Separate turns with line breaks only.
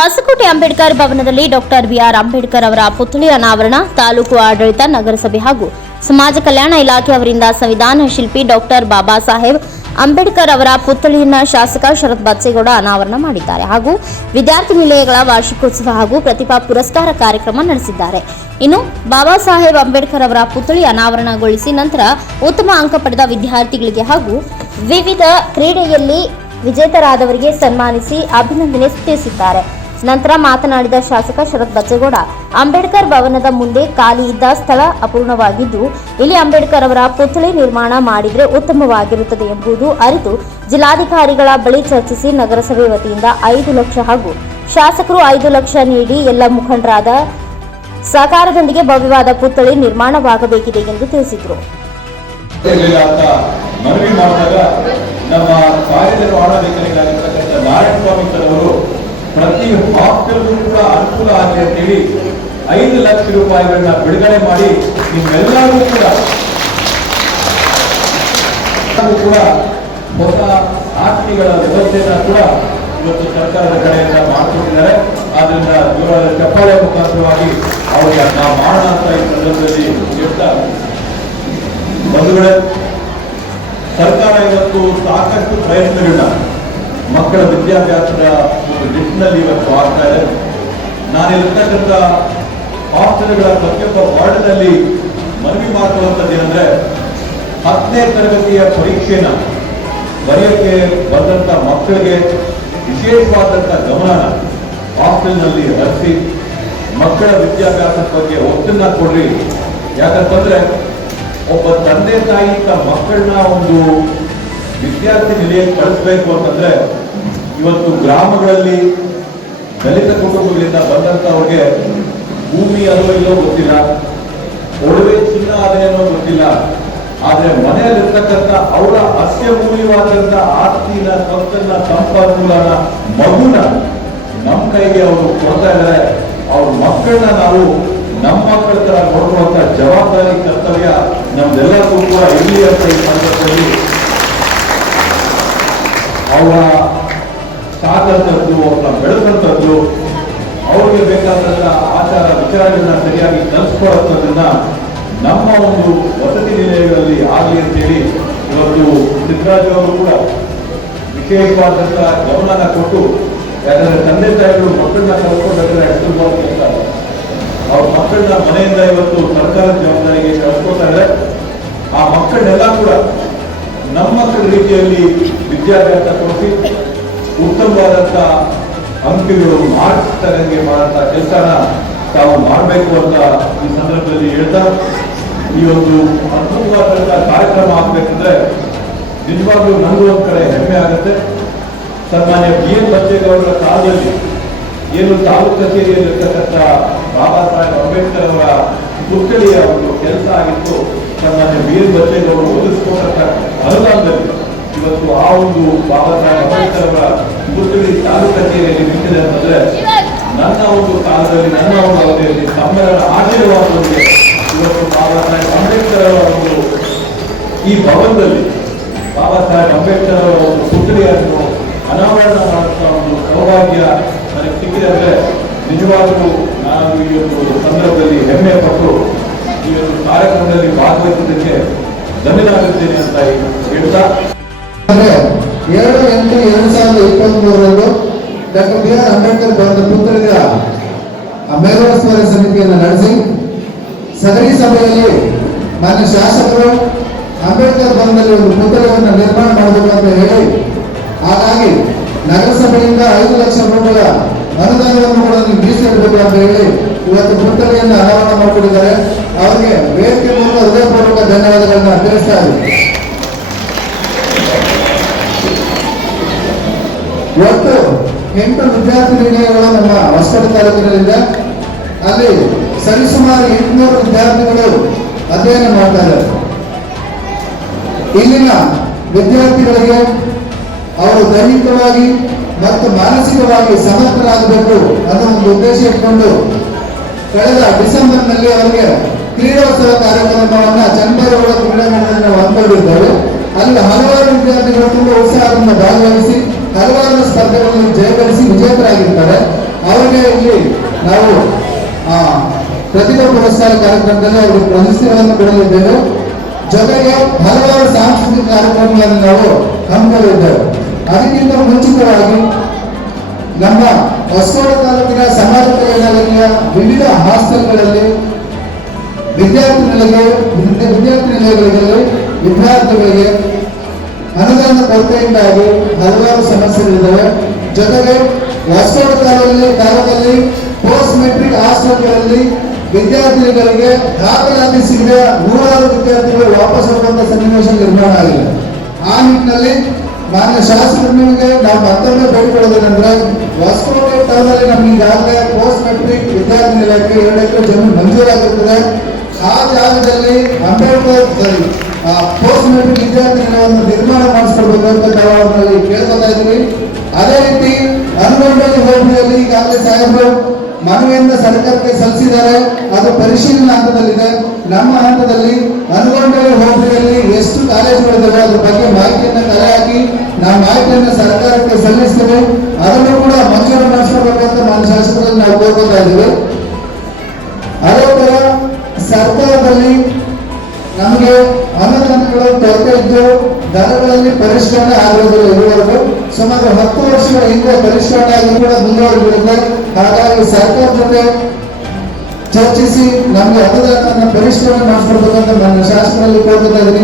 ಹೊಸಕೋಟೆ ಅಂಬೇಡ್ಕರ್ ಭವನದಲ್ಲಿ doctor B R Ambedkar ಅವರ ಪುತ್ಥಳಿ ಅನಾವರಣ, ತಾಲೂಕು ಆಡಳಿತ, ನಗರಸಭೆ ಹಾಗೂ ಸಮಾಜ ಕಲ್ಯಾಣ ಇಲಾಖೆ ಅವರಿಂದ ಸಂವಿಧಾನ ಶಿಲ್ಪಿ ಡಾಕ್ಟರ್ ಬಾಬಾ ಸಾಹೇಬ್ ಅಂಬೇಡ್ಕರ್ ಅವರ ಪುತ್ಥಳಿಯನ್ನ ಶಾಸಕ ಶರತ್ ಬಚ್ಚೇಗೌಡ ಅನಾವರಣ ಮಾಡಿದ್ದಾರೆ ಹಾಗೂ ವಿದ್ಯಾರ್ಥಿ ನಿಲಯಗಳ ವಾರ್ಷಿಕೋತ್ಸವ ಹಾಗೂ ಪ್ರತಿಭಾ ಪುರಸ್ಕಾರ ಕಾರ್ಯಕ್ರಮ ನಡೆಸಿದ್ದಾರೆ. ಇನ್ನು ಬಾಬಾ ಸಾಹೇಬ್ ಅಂಬೇಡ್ಕರ್ ಅವರ ಪುತ್ಥಳಿ ಅನಾವರಣಗೊಳಿಸಿ ನಂತರ ಉತ್ತಮ ಅಂಕ ಪಡೆದ ವಿದ್ಯಾರ್ಥಿಗಳಿಗೆ ಹಾಗೂ ವಿವಿಧ ಕ್ರೀಡೆಯಲ್ಲಿ ವಿಜೇತರಾದವರಿಗೆ ಸನ್ಮಾನಿಸಿ ಅಭಿನಂದನೆ ತಿಳಿಸಿದ್ದಾರೆ ನಂತರ ಮಾತನಾಡಿದ ಶಾಸಕ ಶರತ್ ಬಚ್ಚೇಗೌಡ, ಅಂಬೇಡ್ಕರ್ ಭವನದ ಮುಂದೆ ಖಾಲಿ ಇದ್ದ ಸ್ಥಳ ಅಪೂರ್ಣವಾಗಿದ್ದು, ಇಲ್ಲಿ ಅಂಬೇಡ್ಕರ್ ಅವರ ಪುತ್ಥಳಿ ನಿರ್ಮಾಣ ಮಾಡಿದರೆ ಉತ್ತಮವಾಗಿರುತ್ತದೆ ಎಂಬುದು ಅರಿತು ಜಿಲ್ಲಾಧಿಕಾರಿಗಳ ಬಳಿ ಚರ್ಚಿಸಿ ನಗರಸಭೆ ವತಿಯಿಂದ ಐದು ಲಕ್ಷ ಹಾಗೂ ಶಾಸಕರು ಐದು ಲಕ್ಷ ನೀಡಿ ಎಲ್ಲ ಮುಖಂಡರಾದ ಸಹಕಾರದೊಂದಿಗೆ ಭವ್ಯವಾದ ಪುತ್ಥಳಿ ನಿರ್ಮಾಣವಾಗಬೇಕಿದೆ ಎಂದು ತಿಳಿಸಿದರು.
ನಮ್ಮ ಪ್ರತಿ ಹಾಸ್ಟೆಲ್ಗೂ ಕೂಡ ಅನುಕೂಲ ಆಗಲಿ ಅಂತೇಳಿ ಐದು ಲಕ್ಷ ರೂಪಾಯಿಗಳನ್ನ ಬಿಡುಗಡೆ ಮಾಡಿ ನಿಮ್ಮೆಲ್ಲರಿಗೂ ಕೂಡ ಕೂಡ ಹೊಸ ಆಸ್ತಿಗಳ ವ್ಯವಸ್ಥೆಯನ್ನ ಕೂಡ ಇವತ್ತು ಸರ್ಕಾರದ ಕಡೆಯಿಂದ ಮಾಡಿಕೊಟ್ಟಿದ್ದಾರೆ. ಆದ್ರಿಂದ ದೂರದ ಚಪ್ಪಾಳೆ ಮುಖಾಂತರವಾಗಿ ಅವರಿಗೆ ನಾವು ಮಾಡೋಣ ಅಂತ ಈ ಸಂದರ್ಭದಲ್ಲಿ ಹೇಳ್ತಾ ಬಂಧುಗಳೇ, ಸರ್ಕಾರ ಇವತ್ತು ಸಾಕಷ್ಟು ಪ್ರಯತ್ನಗಳನ್ನ ಮಕ್ಕಳ ವಿದ್ಯಾಭ್ಯಾಸದ ಒಂದು ನಿಟ್ಟಿನಲ್ಲಿ ಇವತ್ತು ಆಗ್ತಾ ಇದೆ. ನಾನಿರ್ತಕ್ಕಂಥ ಹಾಸ್ಟೆಲ್ಗಳ ಪ್ರತಿಯೊಬ್ಬ ವಾರ್ಡ್ನಲ್ಲಿ ಮನವಿ ಮಾಡುವಂಥದ್ದು ಏನಂದ್ರೆ ಹತ್ತನೇ ತರಗತಿಯ ಪರೀಕ್ಷೆನ ಬರೆಯಕ್ಕೆ ಬಂದಂಥ ಮಕ್ಕಳಿಗೆ ವಿಶೇಷವಾದಂಥ ಗಮನನ ಹಾಸ್ಟೆಲ್ನಲ್ಲಿ ಹರಿಸಿ ಮಕ್ಕಳ ವಿದ್ಯಾಭ್ಯಾಸದ ಬಗ್ಗೆ ಒತ್ತನ್ನ ಕೊಡ್ರಿ. ಯಾಕಂತಂದ್ರೆ ಒಬ್ಬ ತಂದೆ ತಾಯಿ ತಮ್ಮ ಮಕ್ಕಳನ್ನ ಒಂದು ವಿದ್ಯಾರ್ಥಿ ನಿಲಯಕ್ಕೆ ಕಳಿಸ್ಬೇಕು ಅಂತಂದ್ರೆ ಇವತ್ತು ಗ್ರಾಮಗಳಲ್ಲಿ ದಲಿತ ಕುಟುಂಬಗಳಿಂದ ಬಂದಂತವ್ರಿಗೆ ಭೂಮಿ ಅನ್ನೋ ಇಲ್ಲೋ ಗೊತ್ತಿಲ್ಲ ಒಡವೆ ಚಿನ್ನ ಅದೇನೋ ಗೊತ್ತಿಲ್ಲ. ಆದ್ರೆ ಮನೆಯಲ್ಲಿರ್ತಕ್ಕಂಥ ಅವರ ಅತ್ಯಮೂಲ್ಯವಾದಂತ ಆಸ್ತಿನ, ಸ್ವತ್ತನ್ನ, ಸಂಪನ್ಮೂಲನ, ಮಗುನ ನಮ್ಮ ಕೈಗೆ ಅವರು ಕೊಡ್ತಾ ಇದ್ದಾರೆ. ಅವ್ರ ಮಕ್ಕಳನ್ನ ನಾವು ನಮ್ಮ ಮಕ್ಕಳ ತರ ನೋಡುವಂತ ಜವಾಬ್ದಾರಿ, ಕರ್ತವ್ಯ ನಮ್ದೆಲ್ಲರಿಗೂ ಕೂಡ ಇರಲಿ ಅಂತ ಈ ಸಂದರ್ಭದಲ್ಲಿ ಅವರ ಸಾಕಂತದ್ದು ಅವ್ರನ್ನ ಬೆಳೆದಂಥದ್ದು, ಅವ್ರಿಗೆ ಬೇಕಾದಂತ ಆಚಾರ ವಿಚಾರಗಳನ್ನ ಸರಿಯಾಗಿ ಕಲಿಸ್ಕೊಡೋದ್ರಿಂದ ನಮ್ಮ ಒಂದು ವಸತಿ ನಿಲಯಗಳಲ್ಲಿ ಆಗಲಿ ಅಂತೇಳಿ ಇವತ್ತು ಸಿದ್ದರಾಜು ಅವರು ಕೂಡ ವಿಶೇಷವಾದಂತ ಗಮನನ ಕೊಟ್ಟು, ಯಾಕಂದ್ರೆ ತಂದೆ ತಾಯಿಗಳು ಮಕ್ಕಳನ್ನ ಹೆಸರು ಕೆಲಸ ಅವ್ರ ಮಕ್ಕಳನ್ನ ಮನೆಯಿಂದ ಇವತ್ತು ಸರ್ಕಾರದ ಜವಾಬ್ದಾರಿಗೆ ಕಳ್ಸ್ಕೊತಾ ಆ ಮಕ್ಕಳನ್ನೆಲ್ಲ ಕೂಡ ನಮ್ಮ ರೀತಿಯಲ್ಲಿ ವಿದ್ಯಾಭ್ಯಾಸ ಕೊಡಿಸಿ ಉತ್ತಮವಾದಂತ ಹಂಪಿಗಳು ತರಂಗೆ ಮಾಡಂತ ಕೆಲಸನ ತಾವು ಮಾಡಬೇಕು ಅಂತ ಈ ಸಂದರ್ಭದಲ್ಲಿ ಹೇಳ್ತಾ, ಈ ಒಂದು ಅದ್ಭುತವಾದಂತಹ ಕಾರ್ಯಕ್ರಮ ಆಗ್ಬೇಕಂದ್ರೆ ನಿಜವಾಗ್ಲೂ ನನಗೂ ಒಂದ್ ಕಡೆ ಹೆಮ್ಮೆ ಆಗುತ್ತೆ. ಸನ್ಮಾನ್ಯ ಬಿ ಎನ್ ಬಚ್ಚೇಗೌಡರ ಕಾಲದಲ್ಲಿ ಏನು ತಾಲೂಕು ಕಚೇರಿಯಲ್ಲಿರ್ತಕ್ಕಂಥ ಬಾಬಾ ಸಾಹೇಬ್ ಅಂಬೇಡ್ಕರ್ ಅವರ ಪುತ್ಥಳಿಯ ಒಂದು ಕೆಲಸ ಆಗಿತ್ತು. ಸನ್ಮಾನ್ಯ ಬಿ ಎನ್ ಬಚ್ಚೇಗೌಡರು ಒದಗಿಸ್ಕೊಂಡಂತ ಅನುದಾನದಲ್ಲಿ. ಇವತ್ತು ಆ ಒಂದು ಬಾಬಾ ಸಾಹೇಬ್ ಅಂಬೇಡ್ಕರ್ ಅವರ ಪುತ್ತಳಿ ತಾಲೂಕು ಕಚೇರಿಯಲ್ಲಿ ನಿಂತಿದೆ ಅಂತಂದ್ರೆ, ನನ್ನ ಒಂದು ಕಾಲದಲ್ಲಿ, ನನ್ನ ಒಂದು ಅವಧಿಯಲ್ಲಿ ತಮ್ಮೆಲ್ಲರ ಆಶೀರ್ವಾದದೊಂದಿಗೆ ಇವತ್ತು ಬಾಬಾ ಸಾಹೇಬ್ ಅಂಬೇಡ್ಕರ್ ಅವರ ಒಂದು ಈ ಭವನದಲ್ಲಿ ಬಾಬಾ ಸಾಹೇಬ್ ಅಂಬೇಡ್ಕರ್ ಅವರ ಒಂದು ಪುತ್ಥಳಿಯನ್ನು ಅನಾವರಣ ಮಾಡುವಂತ ಒಂದು ಸೌಭಾಗ್ಯ ನನಗೆ ಸಿಕ್ಕಿದೆ ಅಂದ್ರೆ, ನಿಜವಾಗ್ಲೂ ನಾನು ಈ ಒಂದು ಸಂದರ್ಭದಲ್ಲಿ ಹೆಮ್ಮೆ ಪಟ್ಟು ಈ ಒಂದು ಕಾರ್ಯಕ್ರಮದಲ್ಲಿ ಭಾಗವಹಿಸಿದ್ದಕ್ಕೆ ಧನ್ಯನಾಗಿದ್ದೇನೆ ಅಂತ ಹೇಳ್ತಾ
ಎರಡು ಎಂಟು ಎರಡು ಸಾವಿರದ ಇಪ್ಪತ್ತ್ ಮೂರರಂದು ಡಾಕ್ಟರ್ ಬಿ ಆರ್ ಅಂಬೇಡ್ಕರ್ ಭವನದ ಪುತ್ಥಳಿಗಳ ಮೇಲೋತ್ಸವ ಸಮಿತಿಯನ್ನು ನಡೆಸಿ ಸದರಿ ಸಭೆಯಲ್ಲಿ ಮಾನ್ಯ ಶಾಸಕರು ಅಂಬೇಡ್ಕರ್ ಭವನದಲ್ಲಿ ಒಂದು ಪುತ್ಥಳಿಯನ್ನು ನಿರ್ಮಾಣ ಮಾಡಬೇಕು ಅಂತ ಹೇಳಿ ಹಾಗಾಗಿ ನಗರಸಭೆಯಿಂದ ಐದು ಲಕ್ಷ ರೂಪಾಯಿಗಳ ಅನುದಾನವನ್ನು ಕೂಡ ನೀವು ಮೀಸಲಿಡಬೇಕು ಅಂತ ಹೇಳಿ ಇವತ್ತು ಪುತ್ಥಳಿಯನ್ನು ಅನಾವರಣ ಮಾಡಿಕೊಂಡಿದ್ದಾರೆ. ಅವರಿಗೆ ವೇದಿಕೆ ಮೂಲಕ ಹೃದಯಪೂರ್ವಕ ಧನ್ಯವಾದಗಳನ್ನ ತಿಳಿಸ್ತಾ ಇದ್ದೀವಿ ಒಟ್ಟು ಎಂಟು ವಿದ್ಯಾರ್ಥಿ ನಿಲಯಗಳು ನಮ್ಮ ಹೊಸಪೇಟೆ ತಾಲೂಕಿನಲ್ಲಿದೆ. ಅಲ್ಲಿ ಸರಿಸುಮಾರು ಎಂಟುನೂರು ವಿದ್ಯಾರ್ಥಿಗಳು ಅಧ್ಯಯನ ಮಾಡ್ತಾ ಇದ್ದಾರೆ. ಇಲ್ಲಿನ ವಿದ್ಯಾರ್ಥಿಗಳಿಗೆ ಅವರು ದೈಹಿಕವಾಗಿ ಮತ್ತು ಮಾನಸಿಕವಾಗಿ ಸಮರ್ಥರಾಗಬೇಕು ಅನ್ನೋ ಒಂದು ಉದ್ದೇಶ ಇಟ್ಕೊಂಡು ಕಳೆದ ಡಿಸೆಂಬರ್ನಲ್ಲಿ ಅವರಿಗೆ ಕ್ರೀಡೋತ್ಸವ ಕಾರ್ಯಕ್ರಮವನ್ನು ಚನ್ನಬೈರೇಗೌಡ ಕ್ರೀಡಾಂಗಣದಲ್ಲಿ ನಾವು ಹಮ್ಮಿಕೊಂಡಿದ್ದೇವೆ. ಅಲ್ಲಿ ಹಲವಾರು ವಿದ್ಯಾರ್ಥಿಗಳು ತುಂಬಾ ಉತ್ಸಾಹದಿಂದ ಭಾಗವಹಿಸಿ ಹಲವಾರು ಸ್ಪರ್ಧೆಗಳನ್ನು ಜಯಗಳಿಸಿ ವಿಜೇತರಾಗಿರ್ತಾರೆ. ಅವರಿಗೆ ಇಲ್ಲಿ ನಾವು ಪ್ರತಿಭಾ ಪುರಸ್ಕಾರ ಕಾರ್ಯಕ್ರಮದಲ್ಲಿ ಅವರು ಪ್ರಶಸ್ತಿಗಳನ್ನು ಕೊಡಲಿದ್ದೇವೆ. ಜೊತೆಗೆ ಹಲವಾರು ಸಾಂಸ್ಕೃತಿಕ ಕಾರ್ಯಕ್ರಮಗಳನ್ನು ನಾವು ಹಮ್ಮಿಕೊಂಡಿದ್ದೇವೆ. ಅದಕ್ಕಿಂತ ಮುಂಚಿತವಾಗಿ ನಮ್ಮ ಹೊಸಕೋಟೆ ತಾಲೂಕಿನ ಸಮಾಜ ವಿವಿಧ ಹಾಸ್ಟೆಲ್ಗಳಲ್ಲಿ ವಿದ್ಯಾರ್ಥಿ ನಿಲಯ ವಿದ್ಯಾರ್ಥಿ ನಿಲಯಗಳಲ್ಲಿ ವಿದ್ಯಾರ್ಥಿಗಳಿಗೆ ಅನುದಾನ ಕೊರತೆಯಿಂದಾಗಿ ಹಲವಾರು ಸಮಸ್ಯೆಗಳಿದ್ದಾವೆ. ಜೊತೆಗೆ ಹೊಸಕೋಟೆ ತಾಲೂಕಲ್ಲಿ ತಾಲೂಕಲ್ಲಿ ಪೋಸ್ಟ್ ಮೆಟ್ರಿಕ್ ಹಾಸ್ಟೆಲ್ಗಳಲ್ಲಿ ವಿದ್ಯಾರ್ಥಿಗಳಿಗೆ ದಾಖಲಾತಿ ಸಿಗದೆ ನೂರಾರು ವಿದ್ಯಾರ್ಥಿಗಳು ವಾಪಸ್ ಹೋಗುವಂತ ಸನ್ನಿವೇಶ ನಿರ್ಮಾಣ ಆಗಿದೆ. ಆ ನಿಟ್ಟಿನಲ್ಲಿ ಮಾನ್ಯ ಶಾಸಕರಿಗೆ ನಾವು ಮತ್ತೊಮ್ಮೆ ಬೇಡಿಕೊಳ್ಳೋದೇನೆಂದ್ರೆ ಹೊಸಕೋಟೆ ಟೌನಲ್ಲಿ ನಮ್ಗೆ ಈಗಾಗಲೇ ಪೋಸ್ಟ್ ಮೆಟ್ರಿಕ್ ವಿದ್ಯಾರ್ಥಿ ನಿಲಯಕ್ಕೆ ಎರಡು ಎಕರೆ ಜಮೀನು ಮಂಜೂರಾಗಿರುತ್ತದೆ. ಆ ಜಾಗದಲ್ಲಿ ಅಂಬೇಡ್ಕರ್ ಪೋಸ್ಟ್ ಮೆಟ್ರಿಕ್ ವಿದ್ಯಾರ್ಥಿ ನಿಲಯವನ್ನು ನಿರ್ಮಾಣ ಮಾಡಿಸ್ಕೊಡ್ಬೇಕು ಅಂತ ನಾವು ಅವ್ರಲ್ಲಿ ಕೇಳ್ಕೊತಾ ಇದ್ದೀವಿ ಅದೇ ರೀತಿ ಅನುಗೊಂಡಲ್ಲಿ ಹೋಬಳಿಯಲ್ಲಿ ಈಗಾಗಲೇ ಸಾಹೇಬರು ಮನವಿಯಿಂದ ಸರ್ಕಾರಕ್ಕೆ ಸಲ್ಲಿಸಿದ್ದಾರೆ. ಅದು ಪರಿಶೀಲನಾ ಹಂತದಲ್ಲಿದೆ. ನಮ್ಮ ಹಂತದಲ್ಲಿ ಅನುಗೊಂಡಲ್ಲಿ ಹೋಬಳಿಯಲ್ಲಿ ಎಷ್ಟು ಕಾಲೇಜುಗಳಿದ್ದಾವೆ ಅದ್ರ ಬಗ್ಗೆ ಮಾಹಿತಿಯನ್ನು ಕಲೆ ಹಾಕಿ ಮಾಹಿತಿಯನ್ನು ಸರ್ಕಾರಕ್ಕೆ ಸಲ್ಲಿಸ್ತೇವೆ. ಅದನ್ನು ಇರುವವರೆಗೂ ಸುಮಾರು ಹತ್ತು ವರ್ಷಗಳ ಹಿಂದೆ ಪರಿಷ್ಕರಣೆ ಆಗಿ ಕೂಡ ಮುಂದುವರೆದಿರುತ್ತೆ ಹಾಗಾಗಿ ಸರ್ಕಾರ ಜೊತೆ ಚರ್ಚಿಸಿ ನಮಗೆ ಅನುದಾನವನ್ನು ಪರಿಷ್ಕರಣೆ ಮಾಡಿಸ್ಕೊಡ್ಬೇಕಂತ ನನ್ನ ಶಾಸಕರಲ್ಲಿ ಕೋರ್ಕೊತಾ ಇದ್ದೀನಿ.